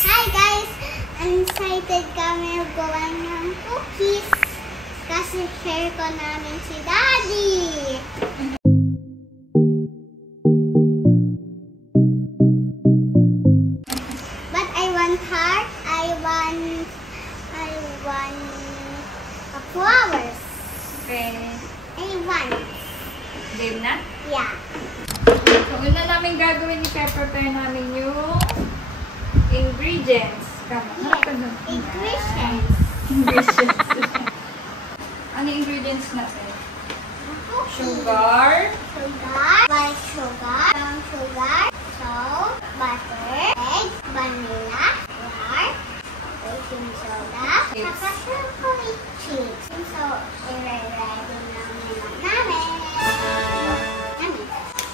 Hi guys! Excited kami gawa ng cookies kasi share ko namin si Daddy. But I want heart. I want flowers. Okay. I want. Game na? Yeah. So, una namin gagawin, i-prepare namin yung ingredients. Ingredients. Ano yung ingredients natin? Sugar. White sugar. Brown sugar. Salt. Butter. Egg. Vanilla. Flour. Baking soda. Saka chocolate chips. So, i-ready namin.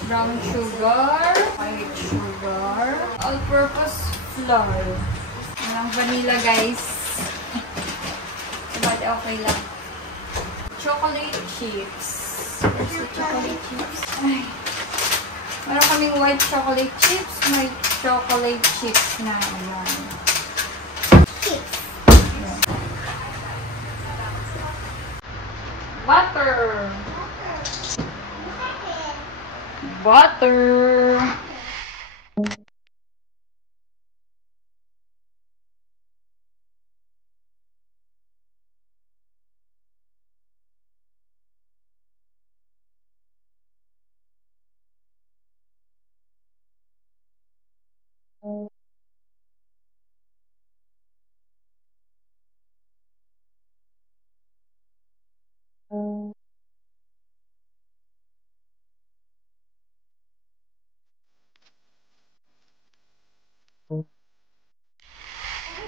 Brown sugar. White sugar. All-purpose flour. Walang vanilla, guys. But okay lang. Chocolate chips. Where's the chocolate chips? Ay. Meron kaming white chocolate chips. May chocolate chips na. Ayan. Butter. Butter.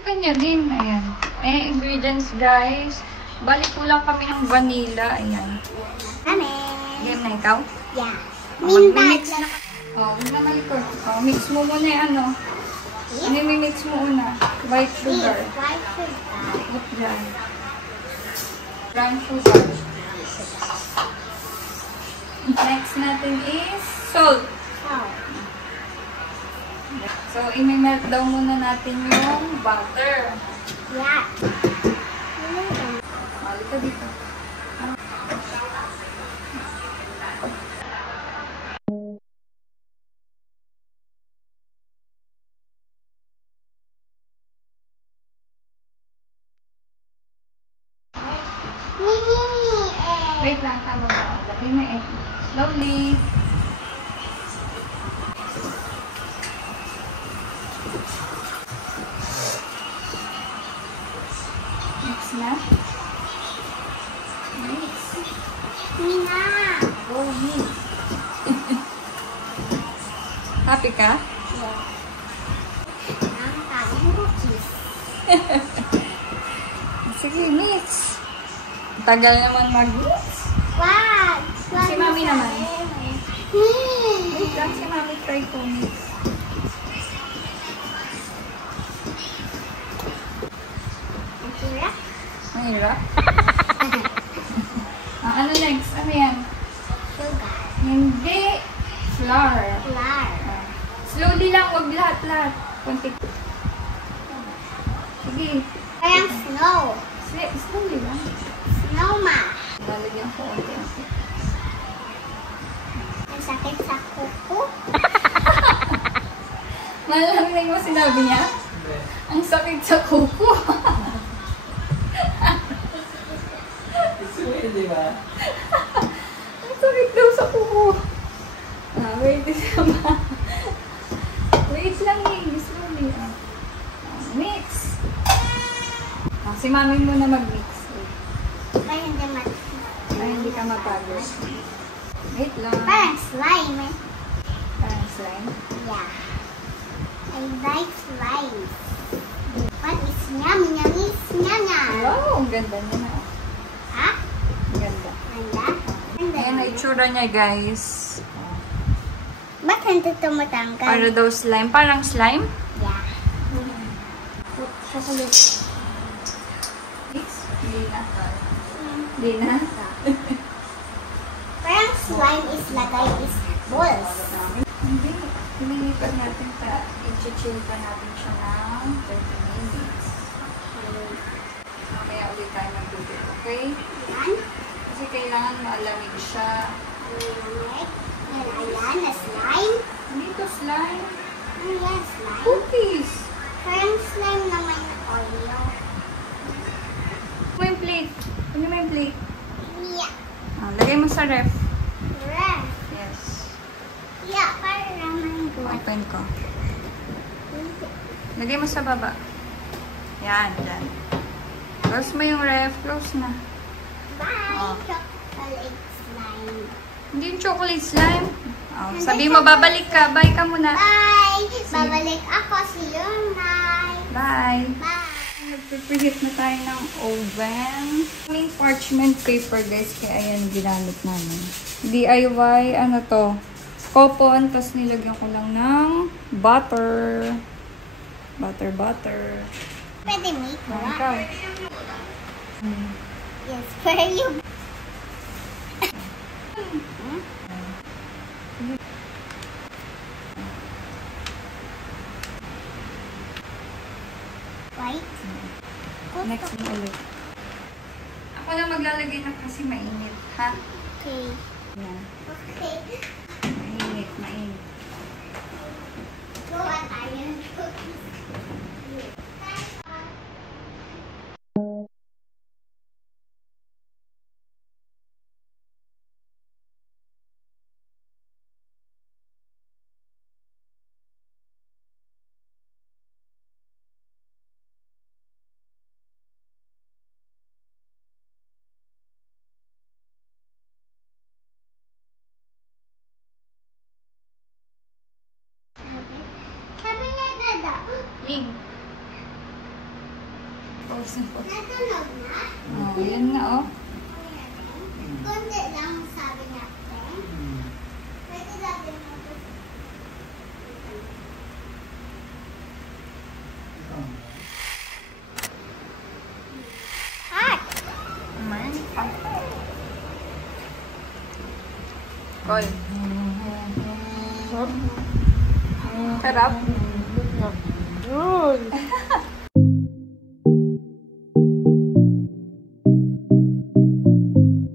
Kanya din. Ayan. Ayan, ingredients, guys. Balik ko lang kami ng vanilla. Ayan. Game na ikaw? Yeah. Mag-mix na. Huwag na malikot. Mix mo muna yung ano. Ano yung mix mo una? White sugar. White sugar. Put dyan. Brown sugar. Next natin is salt. So, i-melt down muna natin yung butter. Yeah. Mali ka dito. Wait lang, tama ba? Lagi na eh. Slowly. Mix na. Mix. Nina. Oh, mix. Happy ka? Yeah. Ang tayong cookies. Sige, mix. Tagal naman mag-mix. Wag! Si Mami naman. Wait lang, si Mami try ko mix. Ang hirap. Ang hirap. Ano next? Ano yan? Sugar. Hindi. Flour. Flour. Slowly lang, wag lahat-lahat. Kunti. Sige. Parang snow. Slowly lang. Snowman. Lalagyan ko unti. Ang sakit sa kuko. Malalaman mo sinabi niya? Ang sakit sa kuko. Di ba? Ang sakit daw sa kuko. Wait lang. Wait lang eh. Slowly. Mix. Si Mami muna mag-mix. Ay, hindi Ay, hindi ka mapagod. Wait lang. Parang slime eh. Parang slime. Yeah. I like slime. But it's yummy, yummy, yummy. Wow, ang ganda niya na. Ha? Ang ganda. Ganda? Ganda. Ayan na itsura niya, guys. Ba't hindi tumatanggal? Para daw slime. Parang slime? Yeah. Put chocolate. Mix? Hindi na. Hindi na? Parang slime is lagay is balls. Hindi. Pinilipan natin pa. I-chill pa natin siya ng Yan, malamig siya. Malamig. Ayan, na slime. Dito slime. Ayan, slime. Cookies. Parang slime naman yung Oreo. Ano yung plate? Ano yung plate? Yeah. Lagay mo sa ref. Red. Yes. Yeah, parang naman ko. Open ko. Lagay mo sa baba. Yan, dyan. Close mo yung ref. Close na. Bye, chocolate slime. Hindi yung chocolate slime. Sabi mo, babalik ka. Bye ka muna. Bye! Babalik ako si Lunay. Bye. Bye! Nagpreheat na tayo ng oven. May parchment paper, guys. Kaya ayan, ginamit namin. DIY, ano to? Coupon, tapos nilagyan ko lang ng butter. Butter. Pwede may kuha. Ikaw. Yes, for you. White. Next mo ulit. Ako na maglalagay na kasi mainit, ha? Okay. Yan. Okay. Mainit. Go at iron cookies. Sabi niya na daw. Ling. Pause. Natunog na? Yan nga, oh. Kunti lang sabi niya. Pwede natin ito. Hot! Koy. Sarap.